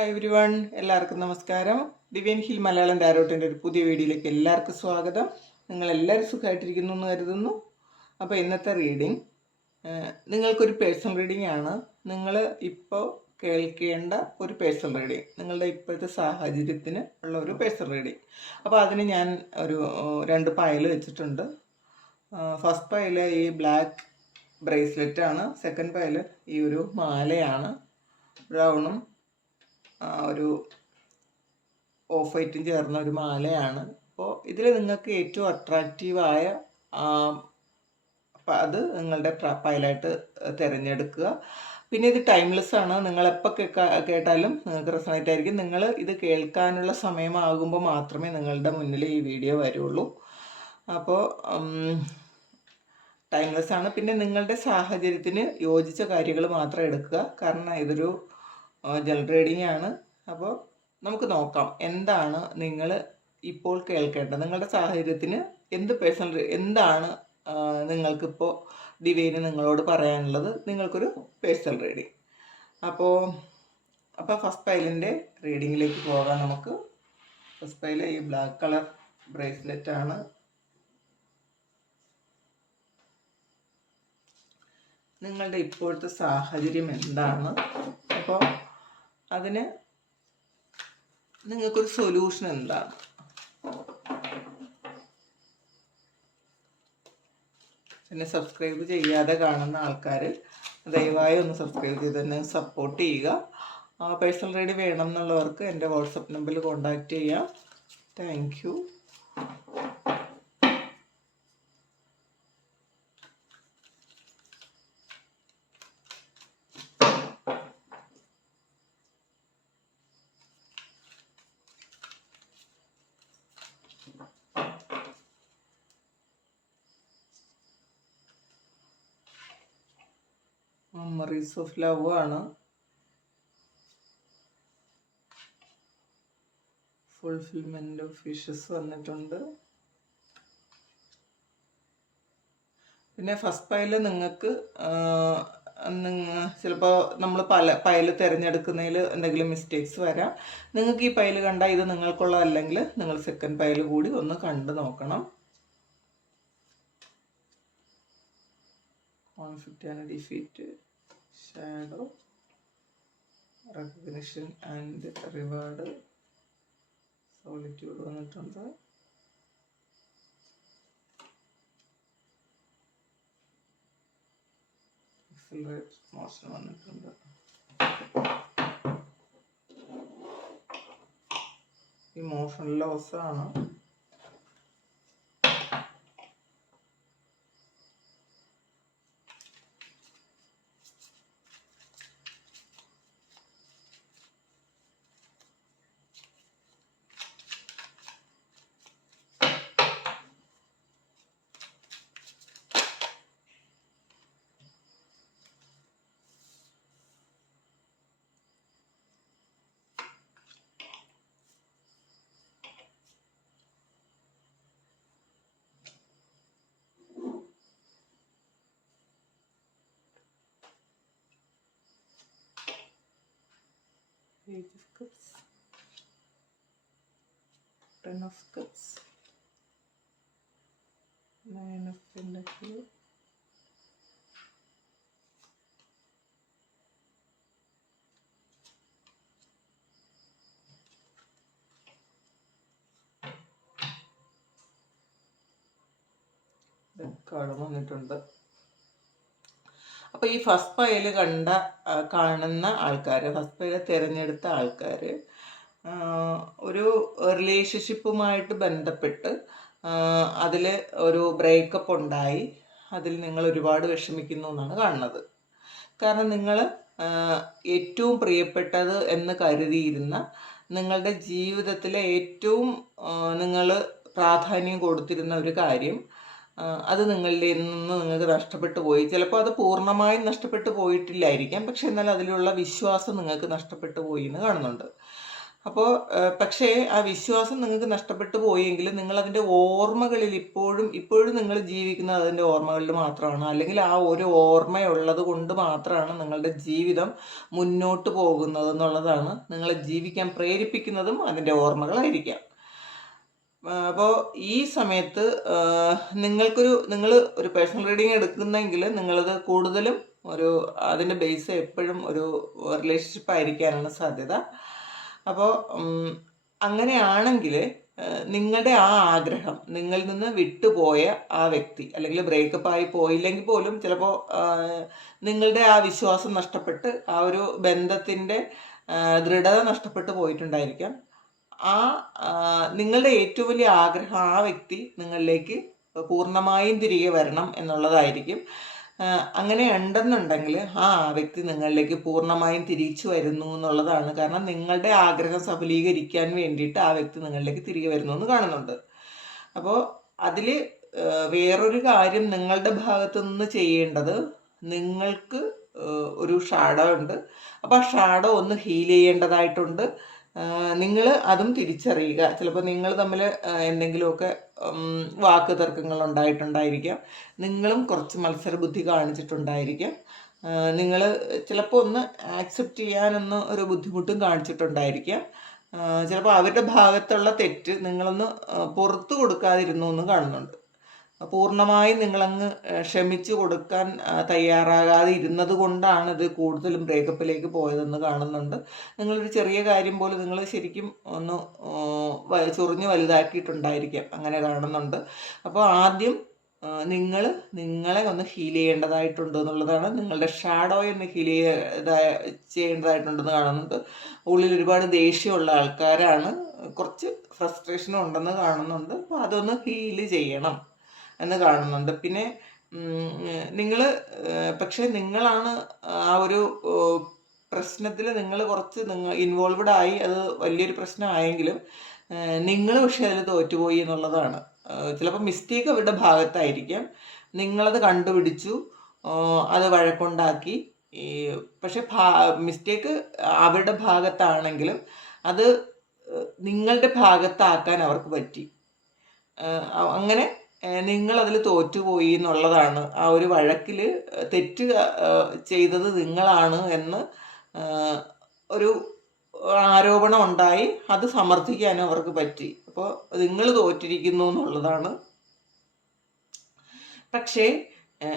Hi every one എല്ലാവർക്കും നമസ്കാരം. ദിവ്യൻ hill Malayalam ഡയറോട്ടിന്റെ ഒരു പുതിയ വീഡിയോയിലേക്ക് എല്ലാവർക്കും സ്വാഗതം. നിങ്ങളെല്ലാവരും സുഖമായിട്ടിരിക്കുന്നു എന്ന് കരുതുന്നു. അപ്പോൾ ഇന്നത്തെ റീഡിങ് നിങ്ങൾക്കൊരു പേഴ്സണൽ റീഡിംഗ് ആണ്. നിങ്ങൾ ഇപ്പോൾ കേൾക്കേണ്ട ഒരു പേഴ്സണൽ റീഡിംഗ് നിങ്ങളുടെ ഇപ്പോഴത്തെ സാഹചര്യത്തിന് ഉള്ള ഒരു പേഴ്സണൽ റീഡിംഗ് അപ്പോൾ അതിന് ഞാൻ ഒരു രണ്ട് പായൽ വെച്ചിട്ടുണ്ട്. ഫസ്റ്റ് പായൽ ഈ ബ്ലാക്ക് ബ്രേസ്ലെറ്റ് ആണ്. സെക്കൻഡ് പായൽ ഈ ഒരു മാലയാണ്. ബ്രൗണും ഒരു ഓഫ് വൈറ്റും ചേർന്ന ഒരു മാലയാണ്. അപ്പോൾ ഇതിൽ നിങ്ങൾക്ക് ഏറ്റവും അട്രാക്റ്റീവായ അത് നിങ്ങളുടെ പൈലായിട്ട് തിരഞ്ഞെടുക്കുക. പിന്നെ ഇത് ടൈംലെസ് ആണ്. നിങ്ങൾ എപ്പോൾ കേട്ടാലും നിങ്ങൾക്ക് റെസണേറ്റ് ആയിരിക്കും. നിങ്ങൾ ഇത് കേൾക്കാനുള്ള സമയമാകുമ്പോൾ മാത്രമേ നിങ്ങളുടെ മുന്നിൽ ഈ വീഡിയോ വരുള്ളൂ. അപ്പോൾ ടൈംലെസ് ആണ്. പിന്നെ നിങ്ങളുടെ സാഹചര്യത്തിന് യോജിച്ച കാര്യങ്ങൾ മാത്രം എടുക്കുക. കാരണം ഇതൊരു ജനറൽ റീഡിംഗ് ആണ്. അപ്പോൾ നമുക്ക് നോക്കാം. എന്താണ് നിങ്ങൾ ഇപ്പോൾ കേൾക്കേണ്ടത്? നിങ്ങളുടെ സാഹചര്യത്തിന് എന്ത് പേഴ്സണൽ എന്താണ് നിങ്ങൾക്കിപ്പോൾ ദിവ്യന് നിങ്ങളോട് പറയാനുള്ളത്? നിങ്ങൾക്കൊരു പേഴ്സണൽ റീഡിങ് അപ്പോൾ അപ്പോൾ ഫസ്റ്റ് പൈലിന്റെ റീഡിങ്ങിലേക്ക് പോകാം നമുക്ക്. ഫസ്റ്റ് പൈൽ ഈ ബ്ലാക്ക് കളർ ബ്രേസ്ലെറ്റ് ആണ്. നിങ്ങളുടെ ഇപ്പോഴത്തെ സാഹചര്യം എന്താണ്? അപ്പോൾ അതിന് നിങ്ങൾക്കൊരു സൊല്യൂഷൻ എന്താണ് എന്നെ സബ്സ്ക്രൈബ് ചെയ്യാതെ കാണുന്ന ആൾക്കാർ ദയവായി ഒന്ന് സബ്സ്ക്രൈബ് ചെയ്ത് തന്നെ സപ്പോർട്ട് ചെയ്യുക. പേഴ്സണൽ റൈഡ് വേണം എന്നുള്ളവർക്ക് എന്റെ വാട്സപ്പ് നമ്പറിൽ കോൺടാക്റ്റ് ചെയ്യാം. താങ്ക് യു ഓഫ് ലവ് ആണ്. ഫുൾഫിൽമെന്റ് ഓഫ് വിഷസ് വന്നിട്ടുണ്ട്. പിന്നെ ഫസ്റ്റ് പൈൽ നിങ്ങൾക്ക് ചിലപ്പോൾ നമ്മൾ പല പൈൽ തിരഞ്ഞെടുക്കുന്നതിൽ എന്തെങ്കിലും മിസ്റ്റേക്സ് വരാം. നിങ്ങൾക്ക് ഈ പൈൽ കണ്ടാൽ ഇത് നിങ്ങൾക്കുള്ളതല്ലെങ്കിൽ നിങ്ങൾ സെക്കൻഡ് പൈൽ കൂടി ഒന്ന് കണ്ടു നോക്കണം. കോൺഫ്ലിക്റ്റ് ആണ് defeat shadow recognition and reward solitude വന്നിട്ടുണ്ട്. എക്സലറേറ്റ് മോഷൻ വന്നിട്ടുണ്ട്. ഇമോഷണൽ ലോസ് ആണ്. Page of Cups, Ten of Cups, Nine of Pentacles, card വന്നിട്ടുണ്ട് അപ്പോൾ ഈ ഫസ്റ്റ് ഫയൽ കണ്ട കാണുന്ന ആൾക്കാർ ഫസ്റ്റ് ഫയൽ തിരഞ്ഞെടുത്ത ആൾക്കാർ ഒരു റിലേഷൻഷിപ്പുമായിട്ട് ബന്ധപ്പെട്ട് അതിൽ ഒരു ബ്രേക്കപ്പ് ഉണ്ടായി. അതിൽ നിങ്ങൾ ഒരുപാട് വിഷമിക്കുന്നു എന്നാണ് കാണുന്നത്. കാരണം നിങ്ങൾ ഏറ്റവും പ്രിയപ്പെട്ടത് എന്ന് കരുതിയിരുന്ന നിങ്ങളുടെ ജീവിതത്തിലെ ഏറ്റവും നിങ്ങൾ പ്രാധാന്യം കൊടുത്തിരുന്ന ഒരു കാര്യം അത് നിങ്ങളുടെ നിന്ന് നിങ്ങൾക്ക് നഷ്ടപ്പെട്ടു പോയി. ചിലപ്പോൾ അത് പൂർണമായും നഷ്ടപ്പെട്ടു പോയിട്ടില്ലായിരിക്കാം. പക്ഷെ എന്നാൽ അതിലുള്ള വിശ്വാസം നിങ്ങൾക്ക് നഷ്ടപ്പെട്ടു പോയി എന്ന് കാണുന്നുണ്ട്. അപ്പോൾ പക്ഷേ ആ വിശ്വാസം നിങ്ങൾക്ക് നഷ്ടപ്പെട്ടു പോയെങ്കിൽ നിങ്ങൾ അതിന്റെ ഓർമ്മകളിൽ ഇപ്പോഴും ഇപ്പോഴും നിങ്ങൾ ജീവിക്കുന്നത് അതിന്റെ ഓർമ്മകളിൽ മാത്രമാണ്. അല്ലെങ്കിൽ ആ ഒരു ഓർമ്മയുള്ളത് കൊണ്ട് മാത്രമാണ് നിങ്ങളുടെ ജീവിതം മുന്നോട്ട് പോകുന്നത് എന്നുള്ളതാണ് നിങ്ങളെ ജീവിക്കാൻ പ്രേരിപ്പിക്കുന്നതും അതിന്റെ ഓർമ്മകളായിരിക്കാം. അപ്പോൾ ഈ സമയത്ത് നിങ്ങൾക്കൊരു നിങ്ങൾ ഒരു പേഴ്സണൽ റീഡിങ് എടുക്കുന്നെങ്കിൽ നിങ്ങളത് കൂടുതലും ഒരു അതിന്റെ ബേസ് എപ്പോഴും ഒരു റിലേഷൻഷിപ്പ് ആയിരിക്കാനാണ് സാധ്യത. അപ്പോൾ അങ്ങനെയാണെങ്കിൽ നിങ്ങളുടെ ആ ആഗ്രഹം നിങ്ങളിൽ നിന്ന് വിട്ടുപോയ ആ വ്യക്തി അല്ലെങ്കിൽ ബ്രേക്കപ്പ് ആയി പോയില്ലെങ്കിൽ പോലും ചിലപ്പോൾ നിങ്ങളുടെ ആ വിശ്വാസം നഷ്ടപ്പെട്ട് ആ ഒരു ബന്ധത്തിന്റെ ദൃഢത നഷ്ടപ്പെട്ടു പോയിട്ടുണ്ടായിരിക്കാം. ആ നിങ്ങളുടെ ഏറ്റവും വലിയ ആഗ്രഹം ആ വ്യക്തി നിങ്ങളിലേക്ക് പൂർണമായും തിരികെ വരണം എന്നുള്ളതായിരിക്കും. അങ്ങനെ ഉണ്ടെന്നുണ്ടെങ്കിൽ ആ വ്യക്തി നിങ്ങളിലേക്ക് പൂർണമായും തിരിച്ചു വരുന്നു എന്നുള്ളതാണ്. കാരണം നിങ്ങളുടെ ആഗ്രഹം സഫലീകരിക്കാൻ വേണ്ടിയിട്ട് ആ വ്യക്തി നിങ്ങളിലേക്ക് തിരികെ വരുന്നു എന്ന് കാണുന്നുണ്ട്. അപ്പോൾ അതിൽ വേറൊരു കാര്യം നിങ്ങളുടെ ഭാഗത്തു നിന്ന് ചെയ്യേണ്ടത് നിങ്ങൾക്ക് ഒരു ഷാഡോ ഉണ്ട്. അപ്പോൾ ആ ഷാഡോ ഒന്ന് ഹീൽ ചെയ്യേണ്ടതായിട്ടുണ്ട്. നിങ്ങൾ അതും തിരിച്ചറിയുക. ചിലപ്പോൾ നിങ്ങൾ തമ്മിൽ എന്തെങ്കിലുമൊക്കെ വാക്ക് തർക്കങ്ങൾ ഉണ്ടായിട്ടുണ്ടായിരിക്കാം. നിങ്ങളും കുറച്ച് മത്സരബുദ്ധി കാണിച്ചിട്ടുണ്ടായിരിക്കാം. നിങ്ങൾ ചിലപ്പോൾ ഒന്ന് ആക്സെപ്റ്റ് ചെയ്യാനൊന്ന് ഒരു ബുദ്ധിമുട്ടും കാണിച്ചിട്ടുണ്ടായിരിക്കാം. ചിലപ്പോൾ അവരുടെ ഭാഗത്തുള്ള തെറ്റ് നിങ്ങളൊന്ന് പുറത്തു കൊടുക്കാതിരുന്നു എന്ന് കാണുന്നുണ്ട്. പൂർണമായും നിങ്ങളങ്ങ് ക്ഷമിച്ചു കൊടുക്കാൻ തയ്യാറാകാതെ ഇരുന്നത് കൊണ്ടാണ് ഇത് കൂടുതലും ബ്രേക്കപ്പിലേക്ക് പോയതെന്ന് കാണുന്നുണ്ട്. നിങ്ങളൊരു ചെറിയ കാര്യം പോലും നിങ്ങൾ ശരിക്കും ഒന്ന് ചൊറിഞ്ഞ് വലുതാക്കിയിട്ടുണ്ടായിരിക്കാം. അങ്ങനെ കാണുന്നുണ്ട്. അപ്പോൾ ആദ്യം നിങ്ങൾ നിങ്ങളെ ഒന്ന് ഹീൽ ചെയ്യേണ്ടതായിട്ടുണ്ട് എന്നുള്ളതാണ്. നിങ്ങളുടെ ഷാഡോയെ ഒന്ന് ഹീൽ ചെയ്യേണ്ടതായിട്ടുണ്ടെന്ന് കാണുന്നുണ്ട്. ഉള്ളിൽ ഒരുപാട് ദേഷ്യമുള്ള ആൾക്കാരാണ്. കുറച്ച് ഫ്രസ്ട്രേഷനും ഉണ്ടെന്ന് കാണുന്നുണ്ട്. അപ്പോൾ അതൊന്ന് ഹീൽ ചെയ്യണം. എന്ന് കാണുന്നുണ്ട്. പിന്നെ നിങ്ങൾ പക്ഷേ നിങ്ങളാണ് ആ ഒരു പ്രശ്നത്തിൽ നിങ്ങൾ കുറച്ച് നിങ്ങൾ ഇൻവോൾവഡ് ആയി. അത് വലിയൊരു പ്രശ്നമായെങ്കിലും നിങ്ങൾ പക്ഷേ അതിൽ തോറ്റുപോയി എന്നുള്ളതാണ്. ചിലപ്പോൾ മിസ്റ്റേക്ക് അവരുടെ ഭാഗത്തായിരിക്കാം. നിങ്ങളത് കണ്ടുപിടിച്ചു അത് വഴക്കുണ്ടാക്കി. പക്ഷെ മിസ്റ്റേക്ക് അവരുടെ ഭാഗത്താണെങ്കിലും അത് നിങ്ങളുടെ ഭാഗത്താക്കാൻ അവർക്ക് പറ്റി. അങ്ങനെ നിങ്ങൾ അതിൽ തോറ്റുപോയി എന്നുള്ളതാണ്. ആ ഒരു വഴക്കിൽ തെറ്റ് ചെയ്തത് നിങ്ങളാണ് എന്ന് ഒരു ആരോപണം ഉണ്ടായി അത് സമർത്ഥിക്കാനും അവർക്ക് പറ്റി. അപ്പോൾ നിങ്ങൾ തോറ്റിരിക്കുന്നു എന്നുള്ളതാണ്. പക്ഷേ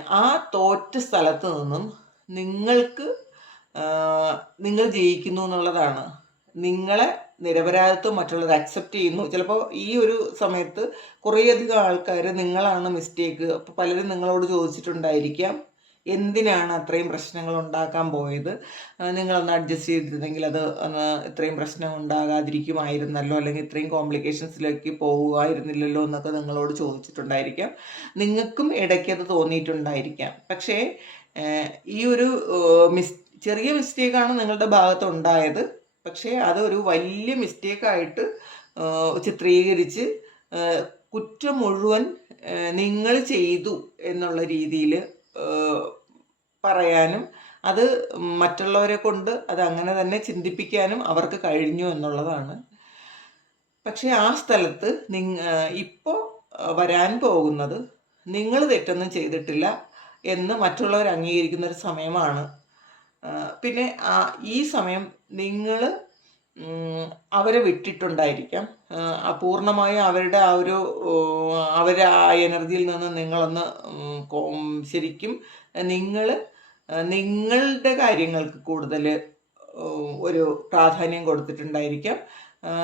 ആ തോറ്റ സ്ഥലത്ത് നിന്നും നിങ്ങൾക്ക് നിങ്ങൾ ജയിക്കുന്നു എന്നുള്ളതാണ്. നിങ്ങളെ നിരപരാധിത്വം മറ്റുള്ളവർ അക്സെപ്റ്റ് ചെയ്യുന്നു. ചിലപ്പോൾ ഈ ഒരു സമയത്ത് കുറേയധികം ആൾക്കാർ നിങ്ങളാണ് മിസ്റ്റേക്ക് അപ്പോൾ പലരും നിങ്ങളോട് ചോദിച്ചിട്ടുണ്ടായിരിക്കാം എന്തിനാണ് അത്രയും പ്രശ്നങ്ങൾ ഉണ്ടാക്കാൻ പോയത്? നിങ്ങളൊന്ന് അഡ്ജസ്റ്റ് ചെയ്തിരുന്നെങ്കിൽ അത് ഒന്ന് ഇത്രയും പ്രശ്നം ഉണ്ടാകാതിരിക്കുമായിരുന്നല്ലോ അല്ലെങ്കിൽ ഇത്രയും കോംപ്ലിക്കേഷൻസിലേക്ക് പോകുമായിരുന്നില്ലല്ലോ എന്നൊക്കെ നിങ്ങളോട് ചോദിച്ചിട്ടുണ്ടായിരിക്കാം. നിങ്ങൾക്കും ഇടയ്ക്ക് അത് തോന്നിയിട്ടുണ്ടായിരിക്കാം. പക്ഷേ ഈ ഒരു മിസ് ചെറിയ മിസ്റ്റേക്കാണ് നിങ്ങളുടെ ഭാഗത്ത് ഉണ്ടായത്. പക്ഷേ അതൊരു വലിയ മിസ്റ്റേക്കായിട്ട് ചിത്രീകരിച്ച് കുറ്റം മുഴുവൻ നിങ്ങൾ ചെയ്തു എന്നുള്ള രീതിയിൽ പറയാനും അത് മറ്റുള്ളവരെ കൊണ്ട് അത് അങ്ങനെ തന്നെ ചിന്തിപ്പിക്കാനും അവർക്ക് കഴിഞ്ഞു എന്നുള്ളതാണ്. പക്ഷേ ആ സ്ഥലത്ത് നിങ്ങ ഇപ്പോൾ വരാൻ പോകുന്നത് നിങ്ങൾ തെറ്റൊന്നും ചെയ്തിട്ടില്ല എന്ന് മറ്റുള്ളവർ അംഗീകരിക്കുന്ന ഒരു സമയമാണ് പിന്നെ ഈ സമയം നിങ്ങൾ അവരെ വിട്ടിട്ടുണ്ടായിരിക്കാം. പൂർണമായും അവരുടെ ആ ഒരു അവരെ ആ എനർജിയിൽ നിന്ന് നിങ്ങളൊന്ന് ശരിക്കും നിങ്ങൾ നിങ്ങളുടെ കാര്യങ്ങൾക്ക് കൂടുതൽ ഒരു പ്രാധാന്യം കൊടുത്തിട്ടുണ്ടായിരിക്കാം.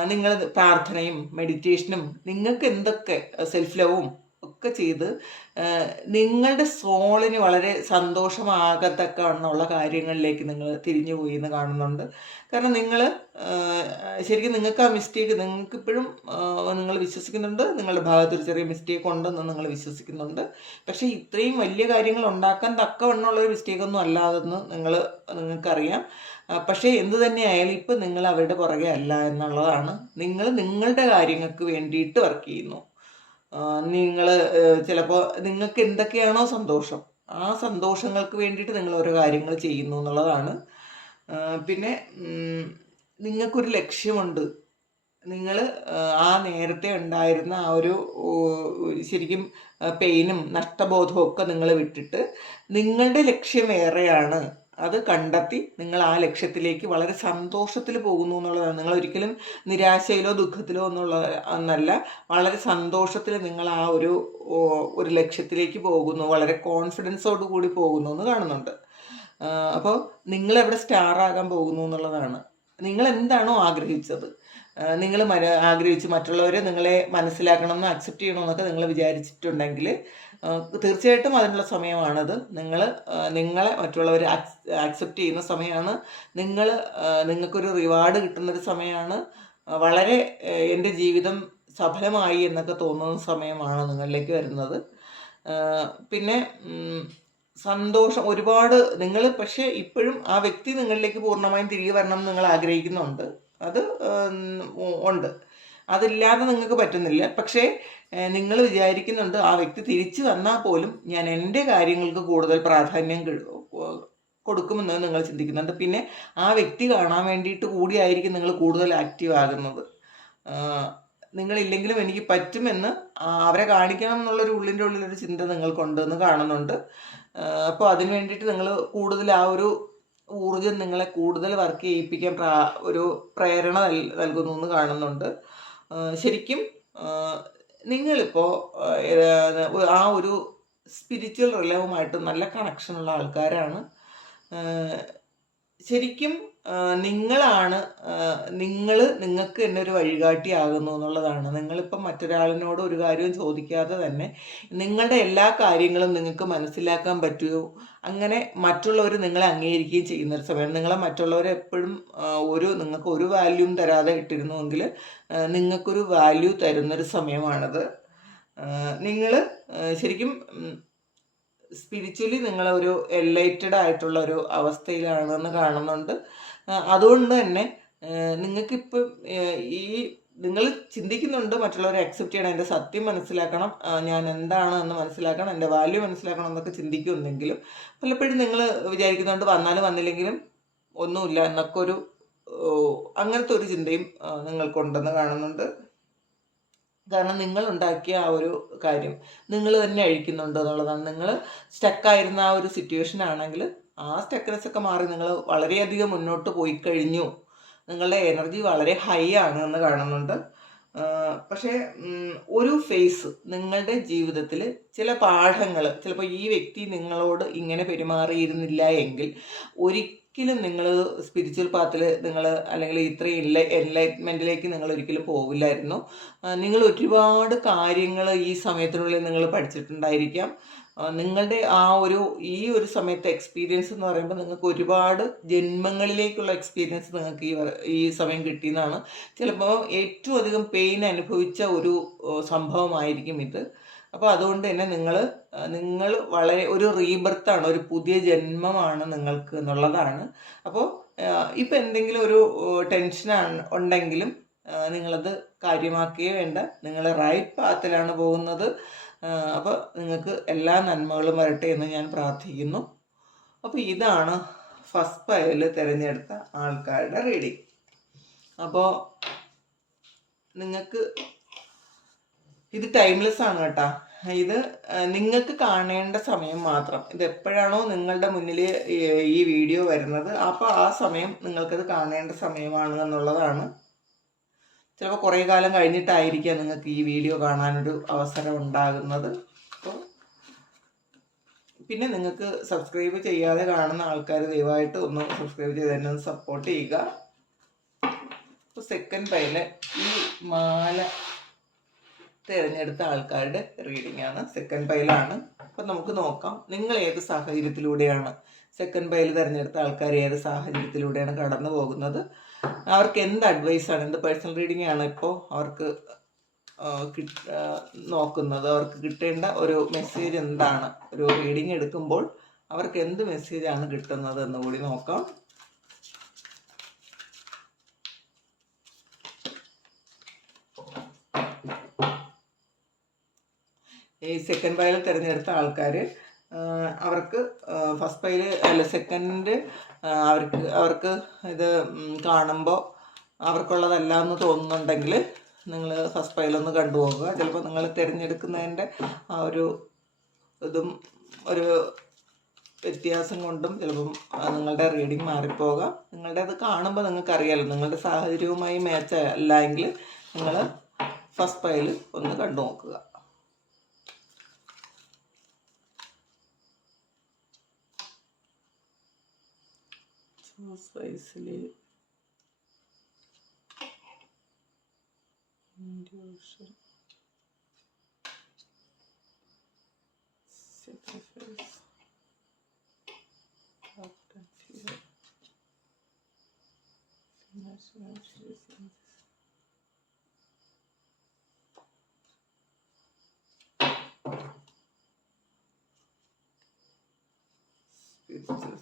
നിങ്ങൾ പ്രാർത്ഥനയും മെഡിറ്റേഷനും നിങ്ങൾക്ക് എന്തൊക്കെ സെൽഫ് ലവും ഒക്കെ ചെയ്ത് നിങ്ങളുടെ സോളിന് വളരെ സന്തോഷമാകത്തക്കവണ്ണമുള്ള കാര്യങ്ങളിലേക്ക് നിങ്ങൾ തിരിഞ്ഞു പോയി എന്ന് കാണുന്നുണ്ട്. കാരണം നിങ്ങൾ ശരിക്കും നിങ്ങൾക്ക് ആ മിസ്റ്റേക്ക് നിങ്ങൾക്ക് ഇപ്പോഴും നിങ്ങൾ വിശ്വസിക്കുന്നുണ്ട്. നിങ്ങളുടെ ഭാഗത്ത് ഒരു ചെറിയ മിസ്റ്റേക്ക് ഉണ്ടെന്ന് നിങ്ങൾ വിശ്വസിക്കുന്നുണ്ട്. പക്ഷേ ഇത്രയും വലിയ കാര്യങ്ങൾ ഉണ്ടാക്കാൻ തക്കവണ്ണമുള്ള ഒരു മിസ്റ്റേക്ക് മിസ്റ്റേക്കൊന്നും അല്ലാതെന്ന് നിങ്ങൾ നിങ്ങൾക്കറിയാം പക്ഷേ എന്ത് തന്നെയായാലും ഇപ്പം നിങ്ങൾ അവരുടെ പുറകെ അല്ല എന്നുള്ളതാണ്. നിങ്ങൾ നിങ്ങളുടെ കാര്യങ്ങൾക്ക് വേണ്ടിയിട്ട് വർക്ക് ചെയ്യുന്നു. നിങ്ങൾ ചിലപ്പോൾ നിങ്ങൾക്ക് എന്തൊക്കെയാണോ സന്തോഷം ആ സന്തോഷങ്ങൾക്ക് വേണ്ടിയിട്ട് നിങ്ങൾ ഓരോ കാര്യങ്ങൾ ചെയ്യുന്നു എന്നുള്ളതാണ്. പിന്നെ നിങ്ങൾക്കൊരു ലക്ഷ്യമുണ്ട്. നിങ്ങൾ ആ നേരത്തെ ഉണ്ടായിരുന്ന ആ ഒരു ശരിക്കും പെയിനും നഷ്ടബോധവും ഒക്കെ നിങ്ങൾ വിട്ടിട്ട് നിങ്ങളുടെ ലക്ഷ്യം വേറെയാണ്. അത് കണ്ടെത്തി നിങ്ങൾ ആ ലക്ഷ്യത്തിലേക്ക് വളരെ സന്തോഷത്തിൽ പോകുന്നു എന്നുള്ളതാണ്. നിങ്ങൾ ഒരിക്കലും നിരാശയിലോ ദുഃഖത്തിലോ എന്നുള്ള എന്നല്ല വളരെ സന്തോഷത്തിൽ നിങ്ങൾ ആ ഒരു ഒരു ലക്ഷ്യത്തിലേക്ക് പോകുന്നു. വളരെ കോൺഫിഡൻസോട് കൂടി പോകുന്നു എന്ന് കാണുന്നുണ്ട്. അപ്പോൾ നിങ്ങൾ എവിടെ സ്റ്റാർ ആകാൻ പോകുന്നു എന്നുള്ളതാണ്. നിങ്ങൾ എന്താണോ ആഗ്രഹിച്ചത്? നിങ്ങൾ ആഗ്രഹിച്ച് മറ്റുള്ളവരെ നിങ്ങളെ മനസ്സിലാക്കണമെന്ന് അക്സെപ്റ്റ് ചെയ്യണമെന്നൊക്കെ നിങ്ങൾ വിചാരിച്ചിട്ടുണ്ടെങ്കിൽ തീർച്ചയായിട്ടും അതിനുള്ള സമയമാണത്. നിങ്ങൾ നിങ്ങളെ മറ്റുള്ളവർ ആക്സെപ്റ്റ് ചെയ്യുന്ന സമയമാണ്. നിങ്ങൾ നിങ്ങൾക്കൊരു റിവാർഡ് കിട്ടുന്നൊരു സമയമാണ്. വളരെ എന്റെ ജീവിതം സഫലമായി എന്നൊക്കെ തോന്നുന്ന സമയമാണ് നിങ്ങളിലേക്ക് വരുന്നത്. പിന്നെ സന്തോഷം ഒരുപാട് നിങ്ങൾ പക്ഷേ ഇപ്പോഴും ആ വ്യക്തി നിങ്ങളിലേക്ക് പൂർണമായും തിരികെ വരണം എന്ന് നിങ്ങൾ ആഗ്രഹിക്കുന്നുണ്ട്. അത് ഉണ്ട്. അതില്ലാതെ നിങ്ങൾക്ക് പറ്റുന്നില്ല. പക്ഷേ നിങ്ങൾ വിചാരിക്കുന്നുണ്ട് ആ വ്യക്തി തിരിച്ചു വന്നാൽ പോലും ഞാൻ എന്റെ കാര്യങ്ങൾക്ക് കൂടുതൽ പ്രാധാന്യം കൊടുക്കുമെന്ന് നിങ്ങൾ ചിന്തിക്കുന്നുണ്ട്. പിന്നെ ആ വ്യക്തി കാണാൻ വേണ്ടിയിട്ട് കൂടിയായിരിക്കും നിങ്ങൾ കൂടുതൽ ആക്റ്റീവ് ആകുന്നത്. നിങ്ങളില്ലെങ്കിലും എനിക്ക് പറ്റുമെന്ന് അവരെ കാണിക്കണം എന്നുള്ളൊരു ഉള്ളിന്റെ ഉള്ളിലൊരു ചിന്ത നിങ്ങൾക്കുണ്ടെന്ന് കാണുന്നുണ്ട്. അപ്പോൾ അതിന് വേണ്ടിയിട്ട് നിങ്ങൾ കൂടുതൽ ആ ഒരു ഊർജം നിങ്ങളെ കൂടുതൽ വർക്ക് ചെയ്യിപ്പിക്കാൻ ഒരു പ്രേരണ നൽ- നൽകുന്നു എന്ന് കാണുന്നുണ്ട്. ശരിക്കും നിങ്ങളിപ്പോൾ ആ ഒരു സ്പിരിച്വൽ റിലവുമായിട്ട് നല്ല കണക്ഷനുള്ള ആൾക്കാരാണ്. ശരിക്കും നിങ്ങളാണ് നിങ്ങൾ നിങ്ങൾക്ക് തന്നെ ഒരു വഴികാട്ടിയാകുന്നു എന്നുള്ളതാണ്. നിങ്ങളിപ്പം മറ്റൊരാളിനോട് ഒരു കാര്യവും ചോദിക്കാതെ തന്നെ നിങ്ങളുടെ എല്ലാ കാര്യങ്ങളും നിങ്ങൾക്ക് മനസ്സിലാക്കാൻ പറ്റുമോ അങ്ങനെ മറ്റുള്ളവർ നിങ്ങളെ അംഗീകരിക്കുകയും ചെയ്യുന്ന ഒരു സമയം. നിങ്ങളെ മറ്റുള്ളവർ എപ്പോഴും ഒരു നിങ്ങൾക്ക് ഒരു വാല്യൂം തരാതെ ഇട്ടിരുന്നുവെങ്കിൽ നിങ്ങൾക്കൊരു വാല്യൂ തരുന്നൊരു സമയമാണത്. നിങ്ങൾ ശരിക്കും സ്പിരിച്വലി നിങ്ങളൊരു എലൈറ്റഡ് ആയിട്ടുള്ള ഒരു അവസ്ഥയിലാണെന്ന് കാണുന്നുണ്ട്. അതുകൊണ്ട് തന്നെ നിങ്ങൾക്കിപ്പം ഈ നിങ്ങൾ ചിന്തിക്കുന്നുണ്ട് മറ്റുള്ളവരെ അക്സെപ്റ്റ് ചെയ്യണം എന്റെ സത്യം മനസ്സിലാക്കണം ഞാൻ എന്താണ് എന്ന് മനസ്സിലാക്കണം എന്റെ വാല്യൂ മനസ്സിലാക്കണം എന്നൊക്കെ ചിന്തിക്കുന്നെങ്കിലും പലപ്പോഴും നിങ്ങൾ വിചാരിക്കുന്നുണ്ട് വന്നാലും വന്നില്ലെങ്കിലും ഒന്നുമില്ല എന്നൊക്കെ ഒരു അങ്ങനത്തെ ഒരു ചിന്തയും നിങ്ങൾക്കുണ്ടെന്ന് കാണുന്നുണ്ട്. കാരണം നിങ്ങൾ ഉണ്ടാക്കിയ ആ ഒരു കാര്യം നിങ്ങൾ തന്നെ അഴിക്കുന്നുണ്ട് എന്നുള്ളതാണ്. നിങ്ങൾ സ്റ്റക്കായിരുന്ന ആ ഒരു സിറ്റുവേഷൻ ആണെങ്കിൽ ആ സ്റ്റക്കനസ് ഒക്കെ മാറി നിങ്ങൾ വളരെയധികം മുന്നോട്ട് പോയി കഴിഞ്ഞു നിങ്ങളുടെ എനർജി വളരെ ഹൈ ആണ് എന്ന് കാണുന്നുണ്ട്. പക്ഷേ ഒരു ഫേസ് നിങ്ങളുടെ ജീവിതത്തിൽ ചില പാഠങ്ങൾ ചിലപ്പോൾ ഈ വ്യക്തി നിങ്ങളോട് ഇങ്ങനെ പെരുമാറിയിരുന്നില്ല എങ്കിൽ ഒരിക്കലും നിങ്ങൾ സ്പിരിച്വൽ പാത്തിൽ നിങ്ങൾ അല്ലെങ്കിൽ ഇത്രയും ഇല്ല എൻലൈറ്റ്മെന്റിലേക്ക് നിങ്ങൾ ഒരിക്കലും പോകില്ലായിരുന്നു നിങ്ങൾ ഒരുപാട് കാര്യങ്ങൾ ഈ സമയത്തിനുള്ളിൽ നിങ്ങൾ പഠിച്ചിട്ടുണ്ടായിരിക്കാം. നിങ്ങളുടെ ആ ഒരു ഈ ഒരു സമയത്തെ എക്സ്പീരിയൻസ് എന്ന് പറയുമ്പോൾ നിങ്ങൾക്ക് ഒരുപാട് ജന്മങ്ങളിലേക്കുള്ള എക്സ്പീരിയൻസ് നിങ്ങൾക്ക് ഈ ഈ സമയം കിട്ടിയെന്നാണ്. ചിലപ്പോൾ ഏറ്റവും അധികം പെയിൻ അനുഭവിച്ച ഒരു സംഭവമായിരിക്കും ഇത്. അപ്പോൾ അതുകൊണ്ട് തന്നെ നിങ്ങൾ നിങ്ങൾ വളരെ ഒരു റീബർത്താണ് ഒരു പുതിയ ജന്മമാണ് നിങ്ങൾക്ക് എന്നുള്ളതാണ്. അപ്പോൾ ഇപ്പം എന്തെങ്കിലും ഒരു ടെൻഷനാണ് ഉണ്ടെങ്കിലും നിങ്ങളത് കാര്യമാക്കുകയേ വേണ്ട. നിങ്ങൾ റൈറ്റ് പാത്തിലാണ് പോകുന്നത്. അപ്പോൾ നിങ്ങൾക്ക് എല്ലാ നന്മകളും വരട്ടെ എന്ന് ഞാൻ പ്രാർത്ഥിക്കുന്നു. അപ്പോൾ ഇതാണ് ഫസ്റ്റ് പയൽ തിരഞ്ഞെടുത്ത ആൾക്കാരുടെ റീഡിങ് അപ്പോൾ നിങ്ങൾക്ക് ഇത് ടൈംലെസ് ആണ് കേട്ടാ. ഇത് നിങ്ങൾക്ക് കാണേണ്ട സമയം മാത്രം. ഇത് എപ്പോഴാണോ നിങ്ങളുടെ മുന്നിൽ ഈ വീഡിയോ വരുന്നത് അപ്പോൾ ആ സമയം നിങ്ങൾക്കത് കാണേണ്ട സമയമാണ് എന്നുള്ളതാണ് ചിലപ്പോൾ കുറേ കാലം കഴിഞ്ഞിട്ടായിരിക്കാം നിങ്ങൾക്ക് ഈ വീഡിയോ കാണാനൊരു അവസരം ഉണ്ടാകുന്നത്. അപ്പോൾ പിന്നെ നിങ്ങൾക്ക് സബ്സ്ക്രൈബ് ചെയ്യാതെ കാണുന്ന ആൾക്കാർ ദയവായിട്ട് ഒന്ന് സബ്സ്ക്രൈബ് ചെയ്ത് തന്നെ ഒന്ന് സപ്പോർട്ട് ചെയ്യുക. അപ്പോൾ സെക്കൻഡ് പൈൽ ഈ മാല തിരഞ്ഞെടുത്ത ആൾക്കാരുടെ റീഡിംഗ് ആണ്. സെക്കൻഡ് പൈലാണ് അപ്പം നമുക്ക് നോക്കാം നിങ്ങൾ ഏത് സാഹചര്യത്തിലൂടെയാണ് സെക്കൻഡ് പൈൽ തിരഞ്ഞെടുത്ത ആൾക്കാർ ഏത് സാഹചര്യത്തിലൂടെയാണ് കടന്നു പോകുന്നത് അവർക്ക് എന്ത് അഡ്വൈസാണ് എന്ത് പേഴ്സണൽ റീഡിംഗ് ആണ് ഇപ്പോൾ അവർക്ക് നോക്കുന്നത്? അവർക്ക് കിട്ടേണ്ട ഒരു മെസ്സേജ് എന്താണ്? ഒരു റീഡിംഗ് എടുക്കുമ്പോൾ അവർക്ക് എന്ത് മെസ്സേജാണ് കിട്ടുന്നത് എന്ന് കൂടി നോക്കാം. ഈ സെക്കൻഡ് വയൽ തിരഞ്ഞെടുത്ത ആൾക്കാർ അവർക്ക് ഫസ്റ്റ് പൈൽ അല്ല സെക്കൻഡ് അവർക്ക് അവർക്ക് ഇത് കാണുമ്പോൾ അവർക്കുള്ളതല്ല എന്ന് തോന്നുന്നുണ്ടെങ്കിൽ നിങ്ങൾ ഫസ്റ്റ് പൈലൊന്ന് കണ്ടുപോകുക ചിലപ്പോൾ നിങ്ങൾ തിരഞ്ഞെടുക്കുന്നതിന്റെ ആ ഒരു ഇതും ഒരു വ്യത്യാസം കൊണ്ടും ചിലപ്പം നിങ്ങളുടെ റീഡിങ് മാറിപ്പോകാം. നിങ്ങളുടെ അത് കാണുമ്പോൾ നിങ്ങൾക്ക് അറിയാലോ നിങ്ങളുടെ സാഹചര്യവുമായി മാച്ച് അല്ല എങ്കിൽ നിങ്ങൾ ഫസ്റ്റ് പൈൽ ഒന്ന് കണ്ടു നോക്കുക Tuz da esilir. Görüşürüz. Seferis. Halktan fiyo. Filmler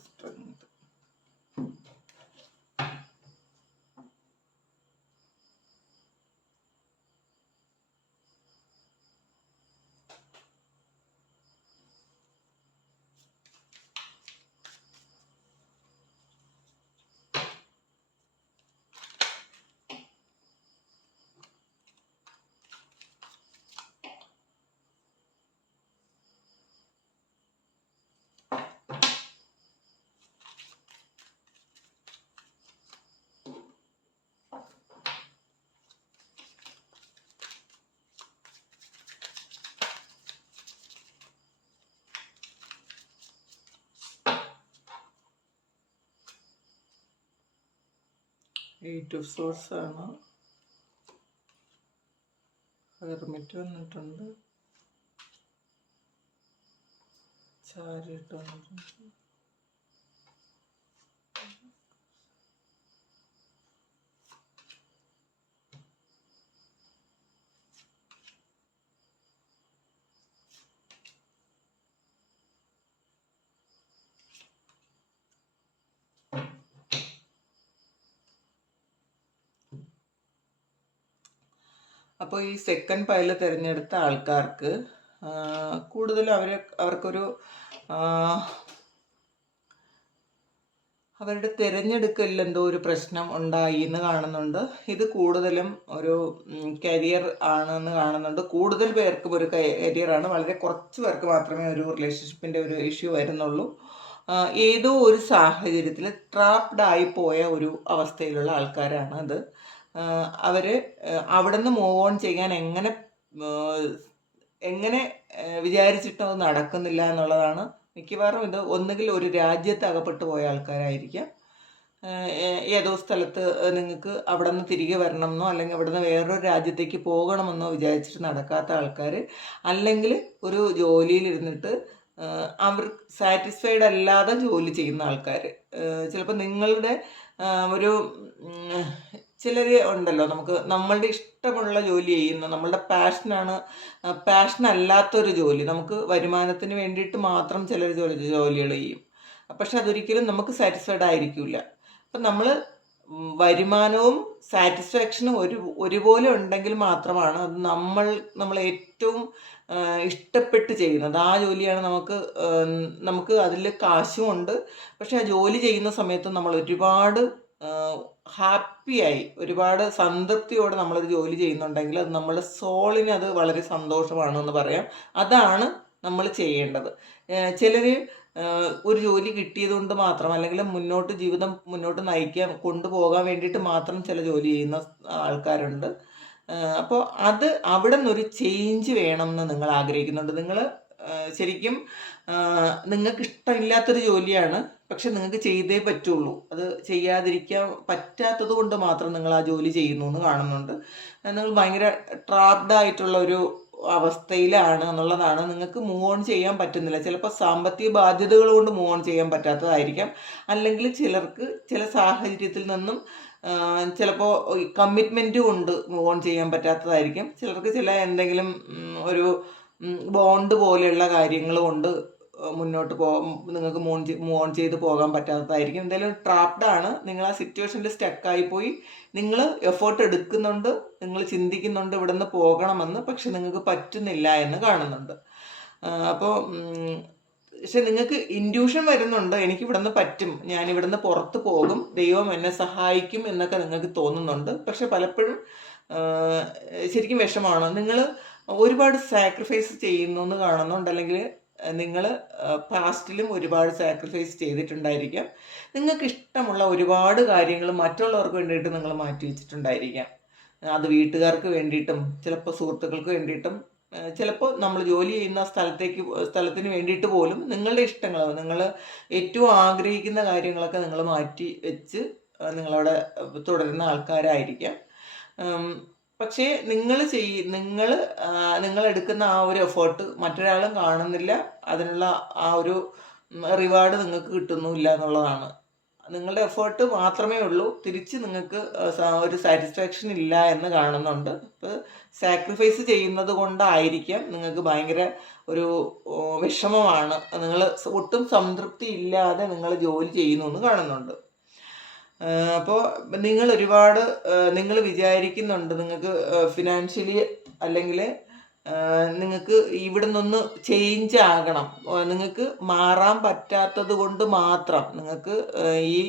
eight of swords ആണ്. ഹെർമിറ്റ് വന്നിട്ടുണ്ട്. ചാരിട്ട് വന്നിട്ടുണ്ട്. അപ്പോൾ ഈ സെക്കൻഡ് പൈൽ തിരഞ്ഞെടുത്ത ആൾക്കാർക്ക് കൂടുതൽ അവർ അവർക്കൊരു അവരുടെ തിരഞ്ഞെടുക്കലിൽ എന്തോ ഒരു പ്രശ്നം ഉണ്ടായി എന്ന് കാണുന്നുണ്ട്. ഇത് കൂടുതലും ഒരു കരിയർ ആണെന്ന് കാണുന്നുണ്ട്. കൂടുതൽ പേർക്കും ഒരു കരിയർ ആണ്. വളരെ കുറച്ച് പേർക്ക് മാത്രമേ ഒരു റിലേഷൻഷിപ്പിന്റെ ഒരു ഇഷ്യൂ വരുന്നുള്ളൂ. ഏതോ ഒരു സാഹചര്യത്തിൽ ട്രാപ്ഡ് ആയി പോയ ഒരു അവസ്ഥയിലുള്ള ആൾക്കാരാണ് അത്. അവർ അവിടെ നിന്ന് മൂവ് ഓൺ ചെയ്യാൻ എങ്ങനെ എങ്ങനെ വിചാരിച്ചിട്ടോ നടക്കുന്നില്ല എന്നുള്ളതാണ് മിക്കവാറും ഇത് ഒന്നുകിൽ ഒരു രാജ്യത്ത് അകപ്പെട്ടു പോയ ആൾക്കാരായിരിക്കാം. ഏതോ സ്ഥലത്ത് നിങ്ങൾക്ക് അവിടെ നിന്ന് തിരികെ വരണമെന്നോ അല്ലെങ്കിൽ അവിടെ നിന്ന് വേറൊരു രാജ്യത്തേക്ക് പോകണമെന്നോ വിചാരിച്ചിട്ട് നടക്കാത്ത ആൾക്കാർ അല്ലെങ്കിൽ ഒരു ജോലിയിലിരുന്നിട്ട് അവർ സാറ്റിസ്ഫൈഡ് അല്ലാതെ ജോലി ചെയ്യുന്ന ആൾക്കാർ ചിലപ്പോൾ നിങ്ങളുടെ ഒരു ചിലർ ഉണ്ടല്ലോ നമുക്ക് നമ്മളുടെ ഇഷ്ടമുള്ള ജോലി ചെയ്യുന്ന നമ്മളുടെ പാഷനാണ് പാഷൻ അല്ലാത്തൊരു ജോലി. നമുക്ക് വരുമാനത്തിന് വേണ്ടിയിട്ട് മാത്രം ചിലർ ജോലി ജോലികൾ ചെയ്യും. പക്ഷെ അതൊരിക്കലും നമുക്ക് സാറ്റിസ്ഫൈഡ് ആയിരിക്കില്ല അപ്പം നമ്മൾ വരുമാനവും സാറ്റിസ്ഫാക്ഷനും ഒരു ഒരുപോലെ ഉണ്ടെങ്കിൽ മാത്രമാണ് അത് നമ്മൾ നമ്മൾ ഏറ്റവും ഇഷ്ടപ്പെട്ട് ചെയ്യുന്നത്. ആ ജോലിയാണ് നമുക്ക് നമുക്ക് അതിൽ കാശുമുണ്ട് പക്ഷെ ആ ജോലി ചെയ്യുന്ന സമയത്ത് നമ്മൾ ഒരുപാട് ഹാപ്പിയായി ഒരുപാട് സംതൃപ്തിയോടെ നമ്മളത് ജോലി ചെയ്യുന്നുണ്ടെങ്കിൽ അത് നമ്മുടെ സോളിന് അത് വളരെ സന്തോഷമാണെന്ന് പറയാം. അതാണ് നമ്മൾ ചെയ്യേണ്ടത്. ചിലർ ഒരു ജോലി കിട്ടിയത് കൊണ്ട് മാത്രം അല്ലെങ്കിൽ മുന്നോട്ട് ജീവിതം മുന്നോട്ട് നയിക്കാൻ കൊണ്ടുപോകാൻ വേണ്ടിയിട്ട് മാത്രം ചില ജോലി ചെയ്യുന്ന ആൾക്കാരുണ്ട്. അപ്പോൾ അത് അവിടെ നിന്നൊരു ചേഞ്ച് വേണം എന്ന് നിങ്ങൾ ആഗ്രഹിക്കുന്നുണ്ട്. നിങ്ങൾ ശരിക്കും നിങ്ങൾക്ക് ഇഷ്ടമില്ലാത്തൊരു ജോലിയാണ്. പക്ഷെ നിങ്ങൾക്ക് ചെയ്തേ പറ്റുള്ളൂ. അത് ചെയ്യാതിരിക്കാൻ പറ്റാത്തത് കൊണ്ട് മാത്രം നിങ്ങൾ ആ ജോലി ചെയ്യുന്നു എന്ന് കാണുന്നുണ്ട്. നിങ്ങൾ ഭയങ്കര ട്രാപ്ഡ് ആയിട്ടുള്ള ഒരു അവസ്ഥയിലാണ് എന്നുള്ളതാണ്. നിങ്ങൾക്ക് മൂവ് ഓൺ ചെയ്യാൻ പറ്റുന്നില്ല. ചിലപ്പോൾ സാമ്പത്തിക ബാധ്യതകൾ കൊണ്ട് മൂവ് ഓൺ ചെയ്യാൻ പറ്റാത്തതായിരിക്കാം. അല്ലെങ്കിൽ ചിലർക്ക് ചില സാഹചര്യത്തിൽ നിന്നും ചിലപ്പോൾ കമ്മിറ്റ്മെന്റ് കൊണ്ട് മൂവ് ഓൺ ചെയ്യാൻ പറ്റാത്തതായിരിക്കും. ചിലർക്ക് ചില എന്തെങ്കിലും ഒരു ബോണ്ട് പോലെയുള്ള കാര്യങ്ങൾ കൊണ്ട് മുന്നോട്ട് പോ നിങ്ങൾക്ക് മൂൺ മൂവ് ഓൺ ചെയ്ത് പോകാൻ പറ്റാത്തതായിരിക്കും. എന്തായാലും ട്രാപ്ഡ് ആണ്. നിങ്ങൾ ആ സിറ്റുവേഷനിൽ സ്റ്റക്കായി പോയി. നിങ്ങൾ എഫേർട്ട് എടുക്കുന്നുണ്ട്. നിങ്ങൾ ചിന്തിക്കുന്നുണ്ട് ഇവിടെ നിന്ന് പോകണമെന്ന്. പക്ഷെ നിങ്ങൾക്ക് പറ്റുന്നില്ല എന്ന് കാണുന്നുണ്ട്. അപ്പോൾ പക്ഷെ നിങ്ങൾക്ക് ഇൻഡ്യൂഷൻ വരുന്നുണ്ട്. എനിക്ക് ഇവിടുന്ന് പറ്റും. ഞാൻ ഇവിടുന്ന് പുറത്ത് പോകും. ദൈവം എന്നെ സഹായിക്കും എന്നൊക്കെ നിങ്ങൾക്ക് തോന്നുന്നുണ്ട്. പക്ഷെ പലപ്പോഴും ശരിക്കും വിഷമാണ് നിങ്ങൾ ഒരുപാട് സാക്രിഫൈസ് ചെയ്യുന്നു എന്ന് കാണുന്നുണ്ട്. അല്ലെങ്കിൽ നിങ്ങൾ പാസ്റ്റിലും ഒരുപാട് സാക്രിഫൈസ് ചെയ്തിട്ടുണ്ടായിരിക്കാം. നിങ്ങൾക്ക് ഇഷ്ടമുള്ള ഒരുപാട് കാര്യങ്ങൾ മറ്റുള്ളവർക്ക് വേണ്ടിയിട്ട് നിങ്ങൾ മാറ്റി വെച്ചിട്ടുണ്ടായിരിക്കാം. അത് വീട്ടുകാർക്ക് വേണ്ടിയിട്ടും ചിലപ്പോൾ സുഹൃത്തുക്കൾക്ക് വേണ്ടിയിട്ടും ചിലപ്പോൾ നമ്മൾ ജോലി ചെയ്യുന്ന സ്ഥലത്തേക്ക് സ്ഥലത്തിന് വേണ്ടിയിട്ട് പോലും നിങ്ങളുടെ ഇഷ്ടങ്ങൾ നിങ്ങൾ ഏറ്റവും ആഗ്രഹിക്കുന്ന കാര്യങ്ങളൊക്കെ നിങ്ങൾ മാറ്റി വെച്ച് നിങ്ങളവിടെ തുടരുന്ന ആൾക്കാരായിരിക്കാം. പക്ഷേ നിങ്ങൾ ചെയ്യ നിങ്ങൾ നിങ്ങൾ എടുക്കുന്ന ആ ഒരു എഫേർട്ട് മറ്റൊരാളും കാണുന്നില്ല. അതിനുള്ള ആ ഒരു റിവാർഡ് നിങ്ങൾക്ക് കിട്ടുന്നുമില്ല എന്നുള്ളതാണ്. നിങ്ങളുടെ എഫേർട്ട് മാത്രമേ ഉള്ളൂ. തിരിച്ച് നിങ്ങൾക്ക് ഒരു സാറ്റിസ്ഫാക്ഷൻ ഇല്ല എന്ന് കാണുന്നുണ്ട്. അപ്പോൾ സാക്രിഫൈസ് ചെയ്യുന്നത് കൊണ്ടായിരിക്കാം നിങ്ങൾക്ക് ഭയങ്കര ഒരു വിഷമമാണ്. നിങ്ങൾ ഒട്ടും സംതൃപ്തി ഇല്ലാതെ നിങ്ങൾ ജോലി ചെയ്യുന്നു എന്ന് കാണുന്നുണ്ട്. അപ്പോൾ നിങ്ങൾ ഒരുപാട് നിങ്ങൾ വിചാരിക്കുന്നുണ്ട് നിങ്ങൾക്ക് ഫിനാൻഷ്യലി അല്ലെങ്കിൽ നിങ്ങൾക്ക് ഇവിടെ നിന്നൊന്ന് ചേഞ്ച് ആകണം നിങ്ങൾക്ക് മാറാൻ പറ്റാത്തത് കൊണ്ട് മാത്രം നിങ്ങൾക്ക് ഈ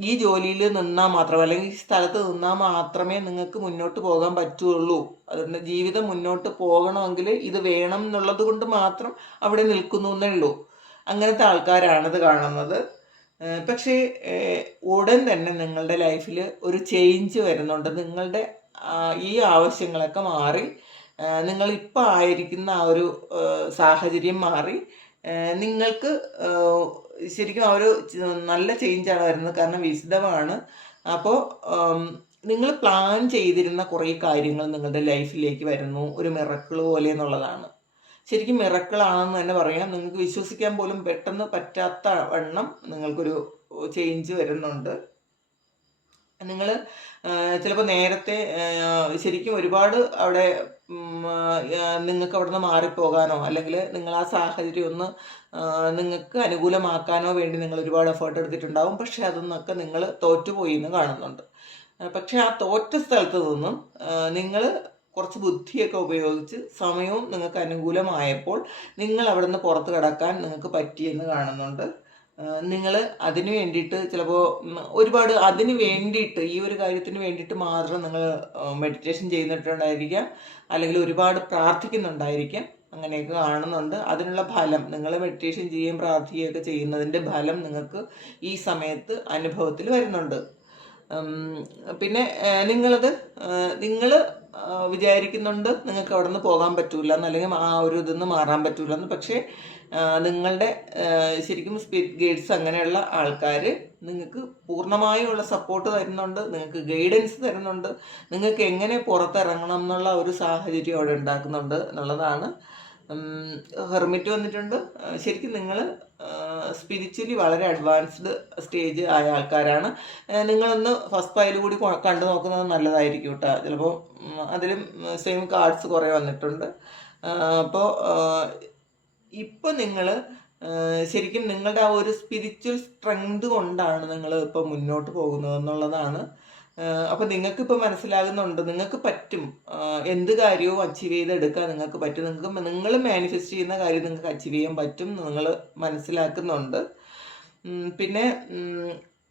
ഈ ജോലിയിൽ നിന്നാൽ മാത്രം അല്ലെങ്കിൽ ഈ സ്ഥലത്ത് നിന്നാൽ മാത്രമേ നിങ്ങൾക്ക് മുന്നോട്ട് പോകാൻ പറ്റുള്ളൂ. അതുകൊണ്ട് ജീവിതം മുന്നോട്ട് പോകണമെങ്കിൽ ഇത് വേണം എന്നുള്ളത് കൊണ്ട് മാത്രം അവിടെ നിൽക്കുന്നു എന്നേ ഉള്ളൂ. അങ്ങനത്തെ ആൾക്കാരാണിത് കാണുന്നത്. ഏഹ് പക്ഷേ ഉടൻ തന്നെ നിങ്ങളുടെ ലൈഫിൽ ഒരു ചേഞ്ച് വരുന്നുണ്ട്. നിങ്ങളുടെ ഈ ആവശ്യങ്ങളൊക്കെ മാറി നിങ്ങൾ ഇപ്പോൾ ആയിരിക്കുന്ന ആ ഒരു സാഹചര്യം മാറി നിങ്ങൾക്ക് ശരിക്കും ആ ഒരു നല്ല ചേഞ്ചാണ് വരുന്നത് കാരണം വിശദമാണ്. അപ്പോൾ നിങ്ങൾ പ്ലാൻ ചെയ്തിരുന്ന കുറേ കാര്യങ്ങൾ നിങ്ങളുടെ ലൈഫിലേക്ക് വരുന്നു. ഒരു മിറക്കിൾ പോലെ എന്നുള്ളതാണ്. ശരിക്കും മിറക്കിളാണെന്ന് തന്നെ പറയാം. നിങ്ങൾക്ക് വിശ്വസിക്കാൻ പോലും പെട്ടെന്ന് പറ്റാത്ത വണ്ണം നിങ്ങൾക്കൊരു ചേഞ്ച് വരുന്നുണ്ട്. നിങ്ങൾ ചിലപ്പോൾ നേരത്തെ ശരിക്കും ഒരുപാട് അവിടെ നിങ്ങൾക്ക് അവിടെ നിന്ന് മാറിപ്പോകാനോ അല്ലെങ്കിൽ നിങ്ങൾ ആ സാഹചര്യം ഒന്ന് നിങ്ങൾക്ക് അനുകൂലമാക്കാനോ വേണ്ടി നിങ്ങൾ ഒരുപാട് എഫേർട്ട് എടുത്തിട്ടുണ്ടാവും. പക്ഷേ അതൊന്നൊക്കെ നിങ്ങൾ തോറ്റുപോയി എന്ന് കാണുന്നുണ്ട്. പക്ഷേ ആ തോറ്റ സ്ഥലത്ത് നിന്നും നിങ്ങൾ കുറച്ച് ബുദ്ധിയൊക്കെ ഉപയോഗിച്ച് സമയവും നിങ്ങൾക്ക് അനുകൂലമായപ്പോൾ നിങ്ങൾ അവിടെ നിന്ന് പുറത്ത് കിടക്കാൻ നിങ്ങൾക്ക് പറ്റിയെന്ന് കാണുന്നുണ്ട്. നിങ്ങൾ അതിന് വേണ്ടിയിട്ട് ചിലപ്പോൾ ഒരുപാട് അതിന് വേണ്ടിയിട്ട് ഈ ഒരു കാര്യത്തിന് വേണ്ടിയിട്ട് മാത്രം നിങ്ങൾ മെഡിറ്റേഷൻ ചെയ്യുന്നിട്ടുണ്ടായിരിക്കാം. അല്ലെങ്കിൽ ഒരുപാട് പ്രാർത്ഥിക്കുന്നുണ്ടായിരിക്കാം. അങ്ങനെയൊക്കെ കാണുന്നുണ്ട്. അതിനുള്ള ഫലം നിങ്ങൾ മെഡിറ്റേഷൻ ചെയ്യുകയും പ്രാർത്ഥിക്കുകയൊക്കെ ചെയ്യുന്നതിന്റെ ഫലം നിങ്ങൾക്ക് ഈ സമയത്ത് അനുഭവത്തിൽ വരുന്നുണ്ട്. പിന്നെ നിങ്ങളത് നിങ്ങൾ വിചാരിക്കുന്നുണ്ട് നിങ്ങൾക്ക് അവിടെ നിന്ന് പോകാൻ പറ്റൂല എന്ന് അല്ലെങ്കിൽ ആ ഒരു ഇതിൽ നിന്ന് മാറാൻ പറ്റൂല എന്ന് പക്ഷേ നിങ്ങളുടെ ശരിക്കും സ്പിരിറ്റ് ഗൈഡ്സ് അങ്ങനെയുള്ള ആൾക്കാർ നിങ്ങൾക്ക് പൂർണമായുള്ള സപ്പോർട്ട് തരുന്നുണ്ട് നിങ്ങൾക്ക് ഗൈഡൻസ് തരുന്നുണ്ട് നിങ്ങൾക്ക് എങ്ങനെ പുറത്തിറങ്ങണം എന്നുള്ള ഒരു സാഹചര്യം അവിടെ ഉണ്ടാക്കുന്നുണ്ട് എന്നുള്ളതാണ് ഹെർമിറ്റ് വന്നിട്ടുണ്ട്. ശരിക്കും നിങ്ങൾ സ്പിരിച്വലി വളരെ അഡ്വാൻസ്ഡ് സ്റ്റേജ് ആയ ആൾക്കാരാണ്. നിങ്ങളൊന്ന് ഫസ്റ്റ് ഫയൽ കൂടി കണ്ടു നോക്കുന്നത് നല്ലതായിരിക്കും കേട്ടോ. ചിലപ്പോൾ അതിലും സെയിം കാർഡ്സ് കുറേ വന്നിട്ടുണ്ട്. അപ്പോൾ ഇപ്പോൾ നിങ്ങൾ ശരിക്കും നിങ്ങളുടെ ആ ഒരു സ്പിരിച്വൽ സ്ട്രെങ്ത് കൊണ്ടാണ് നിങ്ങൾ ഇപ്പോൾ മുന്നോട്ട് പോകുന്നത് എന്നുള്ളതാണ്. അപ്പോൾ ഇപ്പൊ മനസ്സിലാകുന്നുണ്ട് നിങ്ങൾക്ക് പറ്റും. എന്ത് കാര്യവും അച്ചീവ് ചെയ്തെടുക്കാൻ നിങ്ങൾക്ക് പറ്റും. നിങ്ങൾക്ക് നിങ്ങൾ മാനിഫെസ്റ്റ് ചെയ്യുന്ന കാര്യം നിങ്ങൾക്ക് അച്ചീവ് ചെയ്യാൻ പറ്റും നിങ്ങൾ മനസ്സിലാക്കുന്നുണ്ട്. പിന്നെ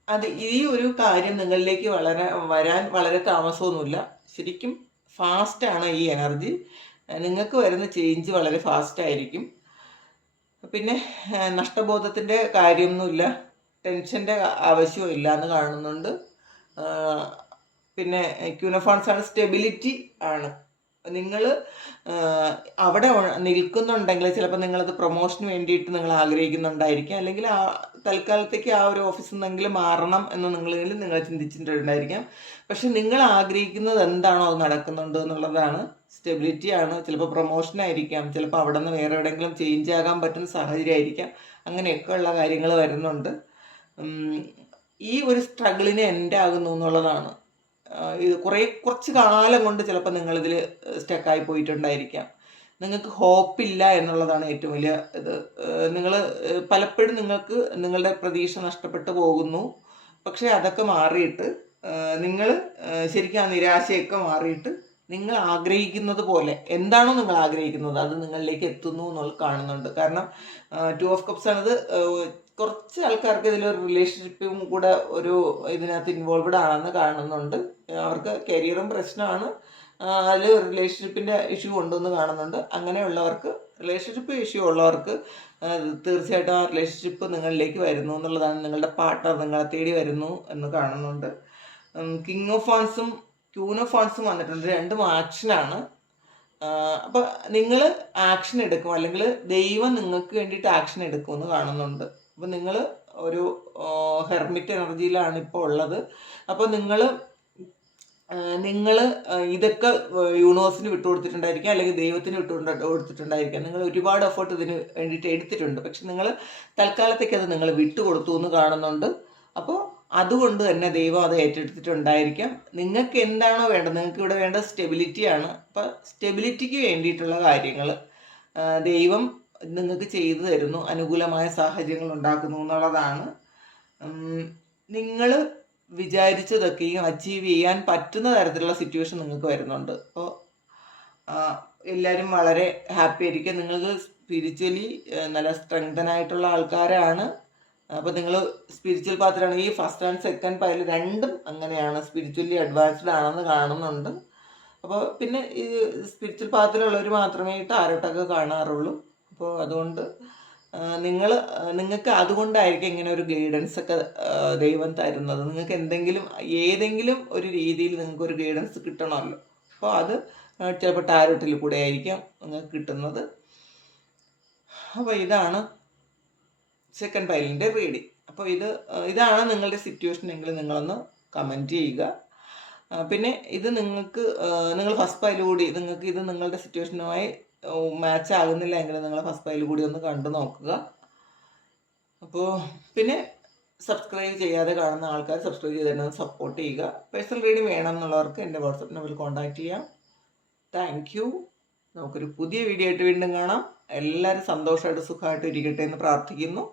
അത് ഈ ഒരു കാര്യം നിങ്ങളിലേക്ക് വളരെ വരാൻ വളരെ താമസമൊന്നുമില്ല. ശരിക്കും ഫാസ്റ്റാണ് ഈ എനർജി നിങ്ങൾക്ക് വരുന്ന ചേഞ്ച് വളരെ ഫാസ്റ്റ് ആയിരിക്കും. പിന്നെ നഷ്ടബോധത്തിന്റെ കാര്യമൊന്നുമില്ല. ടെൻഷന്റെ ആവശ്യമില്ല എന്ന് കാണുന്നുണ്ട്. പിന്നെ ക്യൂനഫോൺസ് ആണ് സ്റ്റെബിലിറ്റി ആണ്. നിങ്ങൾ അവിടെ നിൽക്കുന്നുണ്ടെങ്കിൽ ചിലപ്പോൾ നിങ്ങളത് പ്രൊമോഷന് വേണ്ടിയിട്ട് നിങ്ങൾ ആഗ്രഹിക്കുന്നുണ്ടായിരിക്കാം. അല്ലെങ്കിൽ ആ തൽക്കാലത്തേക്ക് ആ ഒരു ഓഫീസിൽ നിന്നെങ്കിലും മാറണം എന്ന് നിങ്ങളിൽ നിങ്ങൾ ചിന്തിച്ചിട്ടുണ്ടായിരിക്കാം. പക്ഷെ നിങ്ങൾ ആഗ്രഹിക്കുന്നത് എന്താണോ അത് നടക്കുന്നുണ്ട് എന്നുള്ളതാണ് സ്റ്റെബിലിറ്റി ആണ്. ചിലപ്പോൾ പ്രൊമോഷൻ ആയിരിക്കാം. ചിലപ്പോൾ അവിടെ നിന്ന് വേറെ എവിടെയെങ്കിലും ചേഞ്ച് ആകാൻ പറ്റുന്ന സാഹചര്യം ആയിരിക്കാം. അങ്ങനെയൊക്കെ ഉള്ള കാര്യങ്ങൾ വരുന്നുണ്ട്. ഈ ഒരു സ്ട്രഗിളിന് എൻഡ് ആകുന്നു എന്നുള്ളതാണ് ഇത് കുറേ കുറച്ച് കാലം കൊണ്ട് ചിലപ്പോൾ നിങ്ങളിതിൽ സ്റ്റക്കായി പോയിട്ടുണ്ടായിരിക്കാം. നിങ്ങൾക്ക് ഹോപ്പില്ല എന്നുള്ളതാണ് ഏറ്റവും വലിയ ഇത്. നിങ്ങൾ പലപ്പോഴും നിങ്ങൾക്ക് നിങ്ങളുടെ പ്രതീക്ഷ നഷ്ടപ്പെട്ടു പോകുന്നു. പക്ഷേ അതൊക്കെ മാറിയിട്ട് നിങ്ങൾ ശരിക്കും ആ നിരാശയൊക്കെ മാറിയിട്ട് നിങ്ങൾ ആഗ്രഹിക്കുന്നത് പോലെ എന്താണോ നിങ്ങൾ ആഗ്രഹിക്കുന്നത് അത് നിങ്ങളിലേക്ക് എത്തുന്നു എന്നുള്ളത് കാണുന്നുണ്ട്. കാരണം ടു ഓഫ് കപ്സ് ആണത് കുറച്ച് ആൾക്കാർക്ക് ഇതിലൊരു റിലേഷൻഷിപ്പും കൂടെ ഒരു ഇതിനകത്ത് ഇൻവോൾവഡ് ആണെന്ന് കാണുന്നുണ്ട്. അവർക്ക് കരിയറും പ്രശ്നമാണ്. അതിൽ റിലേഷൻഷിപ്പിന്റെ ഇഷ്യൂ ഉണ്ടെന്ന് കാണുന്നുണ്ട്. അങ്ങനെയുള്ളവർക്ക് റിലേഷൻഷിപ്പ് ഇഷ്യൂ ഉള്ളവർക്ക് തീർച്ചയായിട്ടും ആ റിലേഷൻഷിപ്പ് നിങ്ങളിലേക്ക് വരുന്നു എന്നുള്ളതാണ് നിങ്ങളുടെ പാർട്ട്ണർ നിങ്ങളെ തേടി വരുന്നു എന്ന് കാണുന്നുണ്ട്. കിങ് ഓഫ് ഫാൻസും ക്യൂൻ ഓഫ് ഫാൻസും വന്നിട്ടുണ്ട്. രണ്ടും ആക്ഷനാണ് അപ്പോൾ നിങ്ങൾ ആക്ഷൻ എടുക്കും. അല്ലെങ്കിൽ ദൈവം നിങ്ങൾക്ക് വേണ്ടിയിട്ട് ആക്ഷൻ എടുക്കുമെന്ന് കാണുന്നുണ്ട്. അപ്പോൾ നിങ്ങൾ ഒരു ഹെർമിറ്റ് എനർജിയിലാണ് ഇപ്പോൾ ഉള്ളത്. അപ്പോൾ നിങ്ങൾ നിങ്ങൾ ഇതൊക്കെ യൂണിവേഴ്സിന് വിട്ടുകൊടുത്തിട്ടുണ്ടായിരിക്കാം അല്ലെങ്കിൽ ദൈവത്തിന് വിട്ടു കൊടുത്തിട്ടുണ്ടായിരിക്കാം. നിങ്ങൾ ഒരുപാട് എഫേർട്ട് ഇതിന് വേണ്ടിയിട്ട് എടുത്തിട്ടുണ്ട്. പക്ഷെ നിങ്ങൾ തൽക്കാലത്തേക്ക് അത് നിങ്ങൾ വിട്ടുകൊടുത്തു എന്ന് കാണുന്നുണ്ട്. അപ്പോൾ അതുകൊണ്ട് തന്നെ ദൈവം അത് ഏറ്റെടുത്തിട്ടുണ്ടായിരിക്കാം. നിങ്ങൾക്ക് എന്താണോ വേണ്ടത്? നിങ്ങൾക്ക് ഇവിടെ വേണ്ട സ്റ്റെബിലിറ്റിയാണ് അപ്പോൾ സ്റ്റെബിലിറ്റിക്ക് വേണ്ടിയിട്ടുള്ള കാര്യങ്ങൾ ദൈവം നിങ്ങൾക്ക് ചെയ്തു തരുന്നു അനുകൂലമായ സാഹചര്യങ്ങൾ ഉണ്ടാക്കുന്നു എന്നുള്ളതാണ്. നിങ്ങൾ വിചാരിച്ചതൊക്കെയും അച്ചീവ് ചെയ്യാൻ പറ്റുന്ന തരത്തിലുള്ള സിറ്റുവേഷൻ നിങ്ങൾക്ക് വരുന്നുണ്ട്. അപ്പോൾ എല്ലാവരും വളരെ ഹാപ്പി ആയിരിക്കും. നിങ്ങൾക്ക് സ്പിരിച്വലി നല്ല സ്ട്രെങ്തൻ ആയിട്ടുള്ള ആൾക്കാരാണ്. അപ്പോൾ നിങ്ങൾ സ്പിരിച്വൽ പാത്രമാണ് ഈ ഫസ്റ്റ് ആൻഡ് സെക്കൻഡ് പൈൽ രണ്ടും അങ്ങനെയാണ്. സ്പിരിച്വലി അഡ്വാൻസ്ഡ് ആണെന്ന് കാണുന്നുണ്ട്. അപ്പോൾ പിന്നെ ഈ സ്പിരിച്വൽ പാത്രമുള്ളവർ മാത്രമേ ആരോട്ടൊക്കെ കാണാറുള്ളൂ. അപ്പോൾ അതുകൊണ്ട് നിങ്ങൾ നിങ്ങൾക്ക് അതുകൊണ്ടായിരിക്കും ഇങ്ങനെ ഒരു ഗൈഡൻസ് ഒക്കെ ദൈവം തരുന്നത്. നിങ്ങൾക്ക് എന്തെങ്കിലും ഏതെങ്കിലും ഒരു രീതിയിൽ നിങ്ങൾക്ക് ഒരു ഗൈഡൻസ് കിട്ടണമല്ലോ. അപ്പോൾ അത് ചിലപ്പോൾ ടാരോട്ടിൽ കൂടെ ആയിരിക്കാം നിങ്ങൾക്ക് കിട്ടുന്നത്. അപ്പോൾ ഇതാണ് സെക്കൻഡ് പൈലിന്റെ റീഡിങ് അപ്പോൾ ഇത് ഇതാണ് നിങ്ങളുടെ സിറ്റുവേഷൻ എങ്കിൽ നിങ്ങളൊന്ന് കമന്റ് ചെയ്യുക. പിന്നെ ഇത് നിങ്ങൾക്ക് നിങ്ങൾ ഫസ്റ്റ് പൈൽ കൂടി നിങ്ങൾക്ക് ഇത് നിങ്ങളുടെ സിറ്റുവേഷനുമായി മാച്ച് ആകുന്നില്ല എങ്കിൽ നിങ്ങൾ ഫസ്റ്റ് ഫയൽ കൂടി ഒന്ന് കണ്ടു നോക്കുക. അപ്പോൾ പിന്നെ സബ്സ്ക്രൈബ് ചെയ്യാതെ കാണുന്ന ആൾക്കാർ സബ്സ്ക്രൈബ് ചെയ്തിട്ട് സപ്പോർട്ട് ചെയ്യുക. പേഴ്സണൽ റീഡിങ് വേണം എന്നുള്ളവർക്ക് എന്റെ വാട്സപ്പ് നമ്പറിൽ കോൺടാക്റ്റ് ചെയ്യാം. താങ്ക് യു നമുക്കൊരു പുതിയ വീഡിയോ ആയിട്ട് വീണ്ടും കാണാം. എല്ലാവരും സന്തോഷമായിട്ട് സുഖമായിട്ട് ഇരിക്കട്ടെ എന്ന് പ്രാർത്ഥിക്കുന്നു.